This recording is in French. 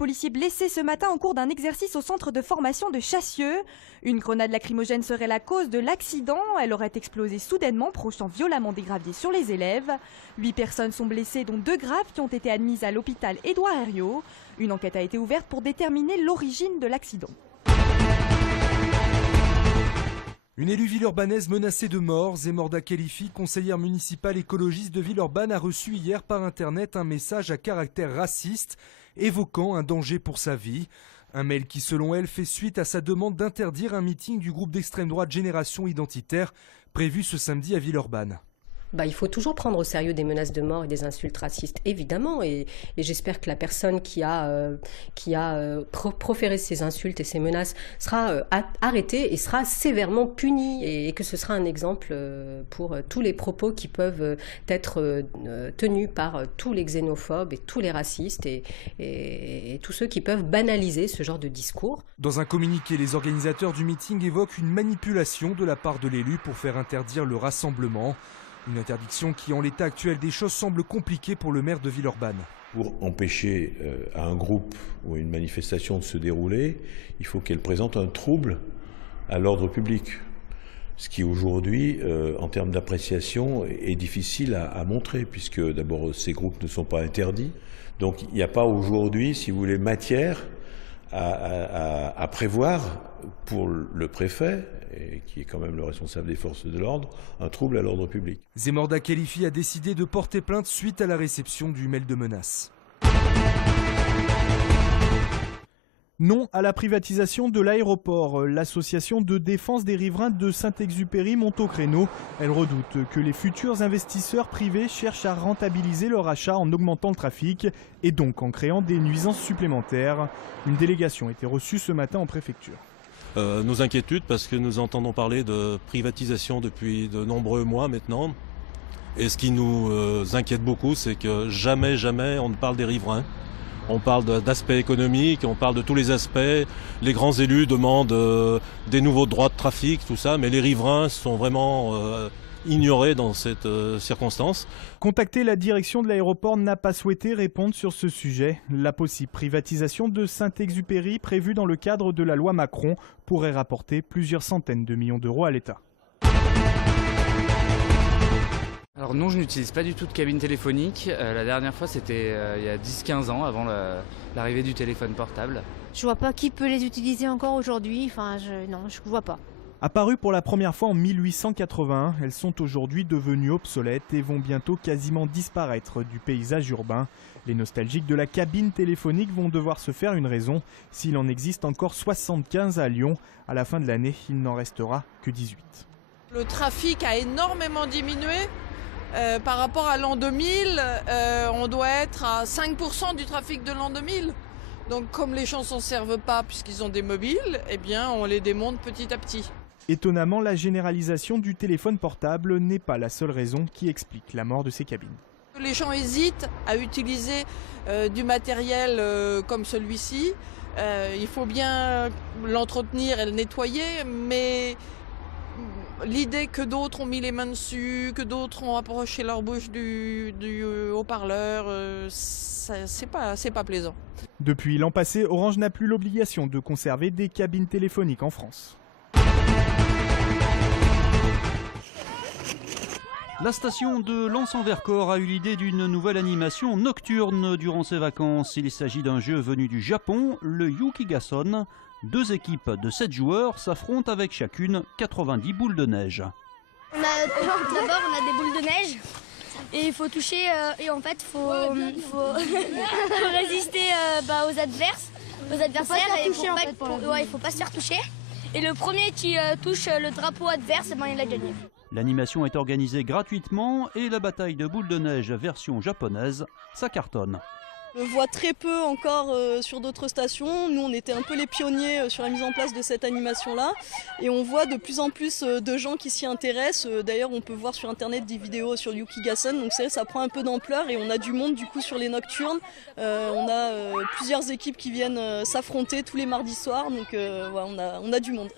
policiers blessés ce matin au cours d'un exercice au centre de formation de Chassieux. Une grenade lacrymogène serait la cause de l'accident. Elle aurait explosé soudainement, projetant violemment des graviers sur les élèves. 8 personnes sont blessées, dont 2 graves, qui ont été admises à l'hôpital Édouard Herriot. Une enquête a été ouverte pour déterminer l'origine de l'accident. Une élue villeurbannaise menacée de mort, Zemorda Khelifi, conseillère municipale écologiste de Villeurbanne, a reçu hier par internet un message à caractère raciste évoquant un danger pour sa vie. Un mail qui, selon elle, fait suite à sa demande d'interdire un meeting du groupe d'extrême droite Génération Identitaire prévu ce samedi à Villeurbanne. Il faut toujours prendre au sérieux des menaces de mort et des insultes racistes, évidemment. Et j'espère que la personne qui a proféré ces insultes et ces menaces sera arrêtée et sera sévèrement punie. Et que ce sera un exemple pour tous les propos qui peuvent être tenus par tous les xénophobes et tous les racistes et tous ceux qui peuvent banaliser ce genre de discours. Dans un communiqué, les organisateurs du meeting évoquent une manipulation de la part de l'élu pour faire interdire le rassemblement. Une interdiction qui, en l'état actuel des choses, semble compliquée pour le maire de Villeurbanne. Pour empêcher à un groupe ou une manifestation de se dérouler, il faut qu'elle présente un trouble à l'ordre public. Ce qui aujourd'hui, en termes d'appréciation, est difficile à montrer, puisque d'abord ces groupes ne sont pas interdits. Donc il n'y a pas aujourd'hui, si vous voulez, matière à prévoir pour le préfet, et qui est quand même le responsable des forces de l'ordre, un trouble à l'ordre public. Zemorda Khelifi a décidé de porter plainte suite à la réception du mail de menace. Non à la privatisation de l'aéroport. L'association de défense des riverains de Saint-Exupéry monte au créneau. Elle redoute que les futurs investisseurs privés cherchent à rentabiliser leur achat en augmentant le trafic et donc en créant des nuisances supplémentaires. Une délégation a été reçue ce matin en préfecture. Nos inquiétudes, parce que nous entendons parler de privatisation depuis de nombreux mois maintenant. Et ce qui nous inquiète beaucoup, c'est que jamais on ne parle des riverains. On parle d'aspects économiques, on parle de tous les aspects. Les grands élus demandent des nouveaux droits de trafic, tout ça, mais les riverains sont vraiment ignorés dans cette circonstance. Contacter la direction de l'aéroport n'a pas souhaité répondre sur ce sujet. La possible privatisation de Saint-Exupéry, prévue dans le cadre de la loi Macron, pourrait rapporter plusieurs centaines de millions d'euros à l'État. Alors non, je n'utilise pas du tout de cabine téléphonique. La dernière fois, c'était il y a 10-15 ans, avant l'arrivée du téléphone portable. Je vois pas qui peut les utiliser encore aujourd'hui. Non, je vois pas. Apparues pour la première fois en 1881, elles sont aujourd'hui devenues obsolètes et vont bientôt quasiment disparaître du paysage urbain. Les nostalgiques de la cabine téléphonique vont devoir se faire une raison. S'il en existe encore 75 à Lyon, à la fin de l'année, il n'en restera que 18. Le trafic a énormément diminué. Par rapport à l'an 2000, on doit être à 5% du trafic de l'an 2000. Donc comme les gens s'en servent pas puisqu'ils ont des mobiles, eh bien on les démonte petit à petit. Étonnamment, la généralisation du téléphone portable n'est pas la seule raison qui explique la mort de ces cabines. Les gens hésitent à utiliser du matériel comme celui-ci. Il faut bien l'entretenir et le nettoyer, mais l'idée que d'autres ont mis les mains dessus, que d'autres ont approché leur bouche du haut-parleur, c'est pas plaisant. Depuis l'an passé, Orange n'a plus l'obligation de conserver des cabines téléphoniques en France. La station de Lens-en-Vercors a eu l'idée d'une nouvelle animation nocturne durant ses vacances. Il s'agit d'un jeu venu du Japon, le Yukigason. 2 équipes de 7 joueurs s'affrontent avec chacune 90 boules de neige. D'abord, on a des boules de neige et il faut toucher et en fait, faut résister aux adversaires et il faut pas se faire toucher. Et le premier qui touche le drapeau adverse, il a gagné. L'animation est organisée gratuitement et la bataille de boules de neige version japonaise, ça cartonne. On voit très peu encore sur d'autres stations. Nous, on était un peu les pionniers sur la mise en place de cette animation-là. Et on voit de plus en plus de gens qui s'y intéressent. D'ailleurs, on peut voir sur Internet des vidéos sur Yukigason. Donc ça prend un peu d'ampleur et on a du monde du coup sur les nocturnes. On a plusieurs équipes qui viennent s'affronter tous les mardis soirs. Donc on a du monde.